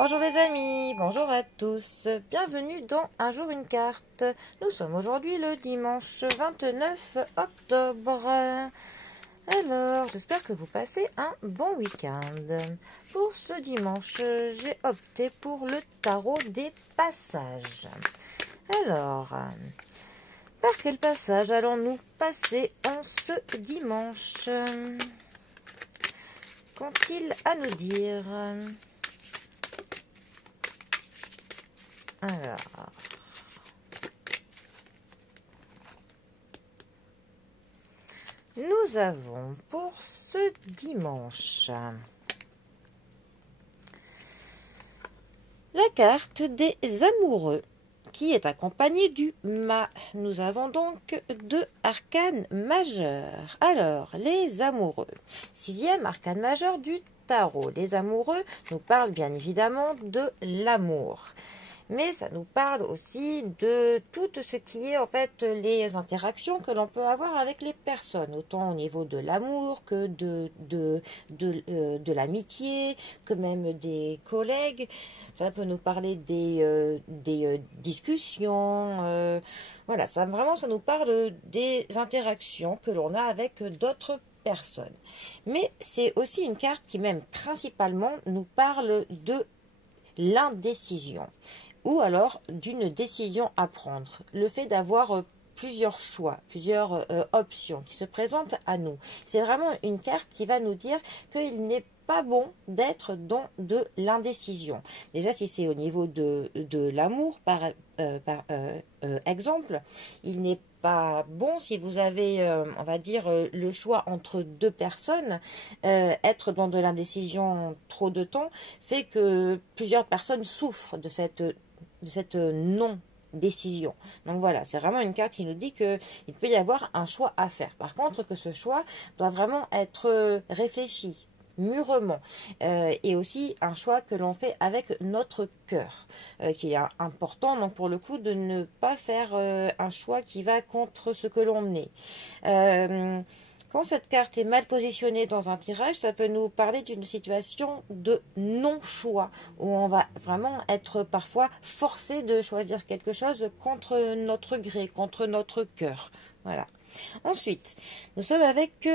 Bonjour les amis, bonjour à tous, bienvenue dans Un jour une carte. Nous sommes aujourd'hui le dimanche 29 octobre. Alors, j'espère que vous passez un bon week-end. Pour ce dimanche, j'ai opté pour le tarot des passages. Alors, par quel passage allons-nous passer en ce dimanche? Qu'ont-ils à nous dire? Alors, nous avons pour ce dimanche la carte des amoureux qui est accompagnée du mât. Nous avons donc deux arcanes majeures. Alors, les amoureux, sixième arcane majeure du tarot. Les amoureux nous parlent bien évidemment de l'amour. Mais ça nous parle aussi de tout ce qui est en fait les interactions que l'on peut avoir avec les personnes, autant au niveau de l'amour que de l'amitié, que même des collègues. Ça peut nous parler des discussions. Voilà, ça nous parle des interactions que l'on a avec d'autres personnes. Mais c'est aussi une carte qui même principalement nous parle de l'indécision, ou alors d'une décision à prendre. Le fait d'avoir plusieurs choix, plusieurs options qui se présentent à nous. C'est vraiment une carte qui va nous dire qu'il n'est pas bon d'être dans de l'indécision. Déjà, si c'est au niveau de l'amour, par exemple, il n'est pas bon si vous avez, on va dire, le choix entre deux personnes. Être dans de l'indécision trop de temps fait que plusieurs personnes souffrent de cette non-décision. Donc voilà, c'est vraiment une carte qui nous dit qu'il peut y avoir un choix à faire. Par contre, que ce choix doit vraiment être réfléchi, mûrement, et aussi un choix que l'on fait avec notre cœur, qui est important, donc pour le coup de ne pas faire un choix qui va contre ce que l'on est. Quand cette carte est mal positionnée dans un tirage, ça peut nous parler d'une situation de non-choix, où on va vraiment être parfois forcé de choisir quelque chose contre notre gré, contre notre cœur. Voilà. Ensuite, nous sommes avec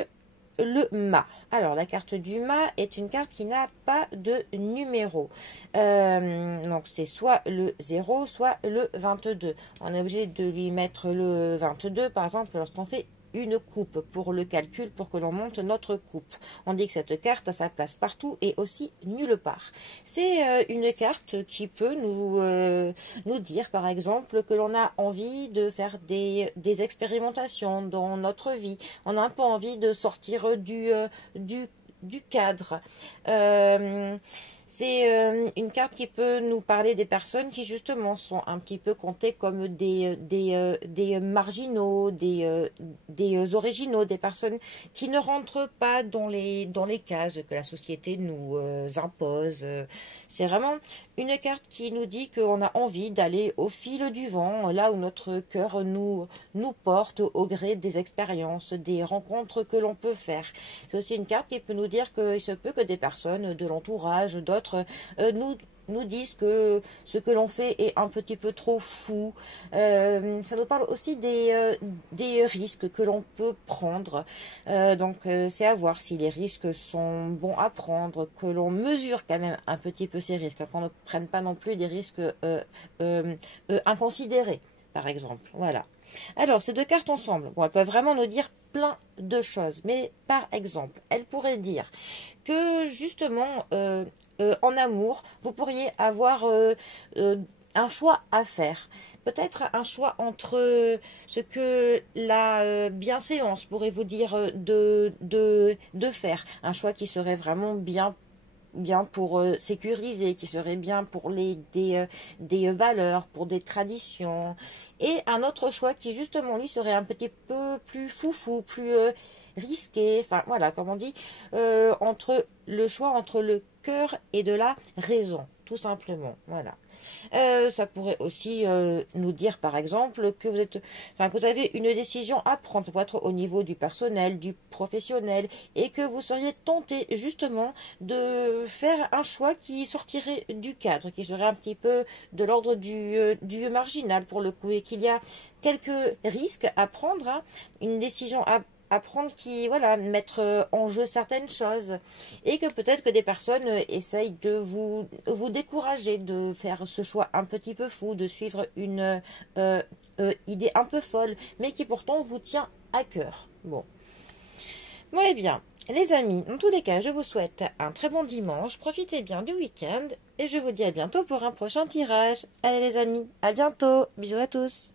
le mât. Alors, la carte du mât est une carte qui n'a pas de numéro. Donc, c'est soit le 0, soit le 22. On est obligé de lui mettre le 22, par exemple, lorsqu'on fait une coupe pour le calcul, pour que l'on monte notre coupe. On dit que cette carte a sa place partout et aussi nulle part. C'est une carte qui peut nous dire, par exemple, que l'on a envie de faire des expérimentations dans notre vie. On a un peu envie de sortir du cadre. C'est une carte qui peut nous parler des personnes qui justement sont un petit peu comptées comme des marginaux, des originaux, des personnes qui ne rentrent pas dans les cases que la société nous impose. C'est vraiment une carte qui nous dit qu'on a envie d'aller au fil du vent, là où notre cœur nous porte au gré des expériences, des rencontres que l'on peut faire. C'est aussi une carte qui peut nous dire qu'il se peut que des personnes de l'entourage, d'autres, nous disent que ce que l'on fait est un petit peu trop fou. Ça nous parle aussi des risques que l'on peut prendre. Donc c'est à voir si les risques sont bons à prendre, que l'on mesure quand même un petit peu ces risques, qu'on ne prenne pas non plus des risques inconsidérés, par exemple. Voilà. Alors, ces deux cartes ensemble, bon, elles peuvent vraiment nous dire plein de choses. Mais par exemple, elles pourraient dire que justement, en amour, vous pourriez avoir un choix à faire. Peut-être un choix entre ce que la bienséance pourrait vous dire de faire. Un choix qui serait vraiment bien pour sécuriser, qui serait bien pour des valeurs, pour des traditions. Et un autre choix qui justement lui serait un petit peu plus foufou, plus risqué, enfin voilà, comme on dit, entre le choix entre le cœur et de la raison. tout simplement. Voilà. Ça pourrait aussi nous dire, par exemple, que que vous avez une décision à prendre. Ça peut être au niveau du personnel, du professionnel, et que vous seriez tenté justement de faire un choix qui sortirait du cadre, qui serait un petit peu de l'ordre du marginal pour le coup, et qu'il y a quelques risques à prendre, hein, une décision à prendre qui, voilà, mettre en jeu certaines choses, et que peut-être que des personnes essayent de vous décourager de faire ce choix un petit peu fou, de suivre une idée un peu folle, mais qui pourtant vous tient à cœur. Bon. Eh bien, les amis, en tous les cas, je vous souhaite un très bon dimanche, profitez bien du week-end, et je vous dis à bientôt pour un prochain tirage. Allez les amis, à bientôt, bisous à tous.